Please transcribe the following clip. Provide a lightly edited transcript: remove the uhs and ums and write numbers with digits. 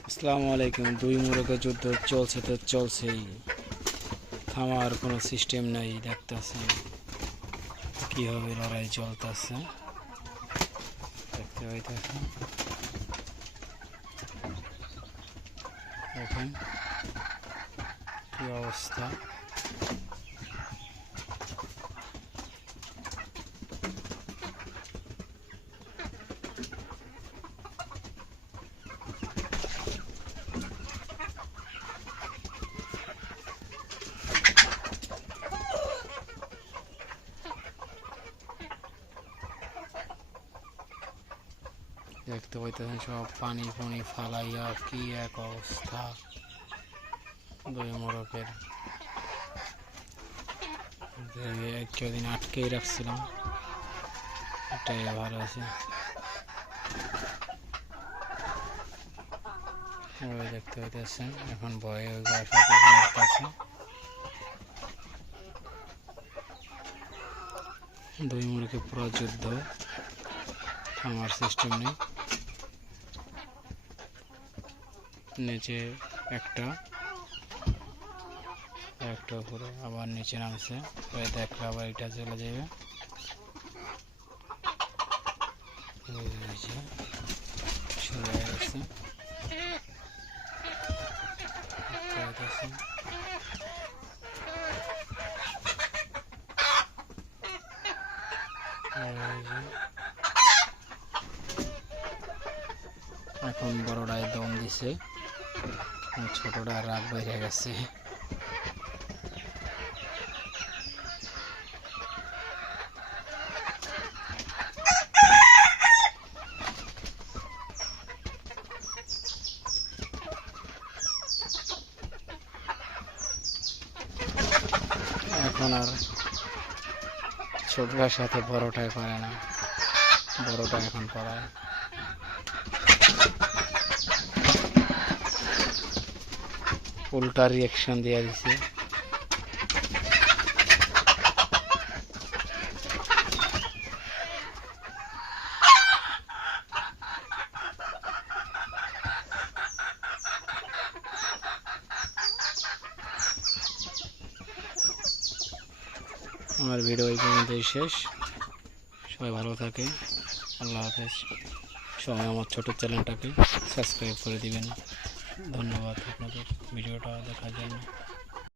আসসালামু আলাইকুম। দুই মোরগের যুদ্ধ চলছে তো চলছেই, থামার কোনো সিস্টেম নাই। দেখতেছেন কীভাবে লড়াই চলতেছে, দেখতে পাইতেছেন। দেখেন কী অবস্থা। দেখতে পাইতেছেন সব পানি পানি ফালাইয়া কি এক অবস্থা দুই মোরগের। কদিন আটকেই রাখছিলাম, এটাই ভালো আছে। দেখতে পাইতেছেন এখন ভয়ে কাছে দুই মুরগি পুরো যুদ্ধ, থামার সিস্টেম নেই। নিচে একটা উপরে আবার নিচে নামছে, দেখলে আবার এটা চলে যাবে। চলে গেছে এখন বড়টায় দম দিছে, ছোটটা রাগ বেড়ে গেছে। এখন আর ছোটটার সাথে বড়টাই পারে না, বড়টা এখন পালায়। উল্টা রিয়াকশন দিয়ে দিছে। আমার ভিডিও এই পর্যন্তই শেষ। সবাই ভালো থাকে, আল্লাহ হাফেজ। সবাই আমার ছোট চ্যানেলটাকে সাবস্ক্রাইব করে দিবেন। ধন্যবাদ আপনাদের ভিডিওটা দেখার জন্য।